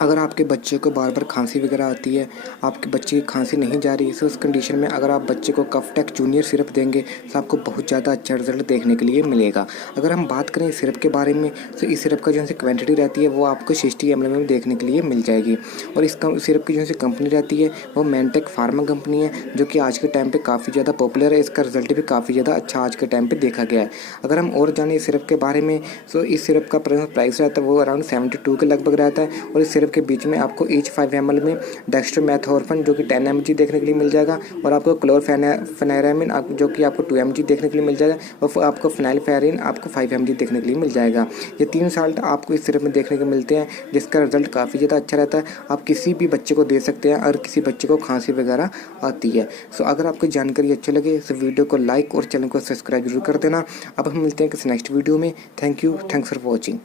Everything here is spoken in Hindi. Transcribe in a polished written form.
अगर आपके बच्चे को बार बार खांसी वगैरह आती है, आपके बच्चे की खांसी नहीं जा रही, तो उस कंडीशन में अगर आप बच्चे को कफटेक जूनियर सिरप देंगे तो आपको बहुत ज़्यादा अच्छा रिजल्ट देखने के लिए मिलेगा। अगर हम बात करें इस सिरप के बारे में, तो इस सिरप का जो है क्वांटिटी रहती है वो आपको 60 ml में देखने के लिए मिल जाएगी। और इस सिरप की जो है कंपनी रहती है वो मैनटेक फार्मा कंपनी है, जो कि आज के टाइम पर काफ़ी ज़्यादा पॉपुलर है। इसका रिजल्ट भी काफ़ी ज़्यादा अच्छा आज के टाइम पर देखा गया है। अगर हम और जाने इस सिरप के बारे में, तो इस सिरप का प्राइस रहता है वो अराउंड 72 के लगभग रहता है। और इस सिरप के बीच में आपको ईच 5 ml में डेक्स्ट्रोमेथोर्फन जो कि 10 mg देखने के लिए मिल जाएगा, और आपको क्लोरफेनेरामिन जो कि आपको 2 mg देखने के लिए मिल जाएगा, और आपको फिनाइलफेरिन आपको 5 mg देखने के लिए मिल जाएगा। ये 3 साल्ट आपको इस सिरप में देखने को मिलते हैं, जिसका रिजल्ट काफ़ी ज़्यादा अच्छा रहता है। आप किसी भी बच्चे को दे सकते हैं अगर किसी बच्चे को खांसी वगैरह आती है। सो अगर आपको जानकारी अच्छी लगे तो वीडियो को लाइक और चैनल को सब्सक्राइब जरूर कर देना। अब हम मिलते हैं किसी नेक्स्ट वीडियो में। Thank you, thanks for watching.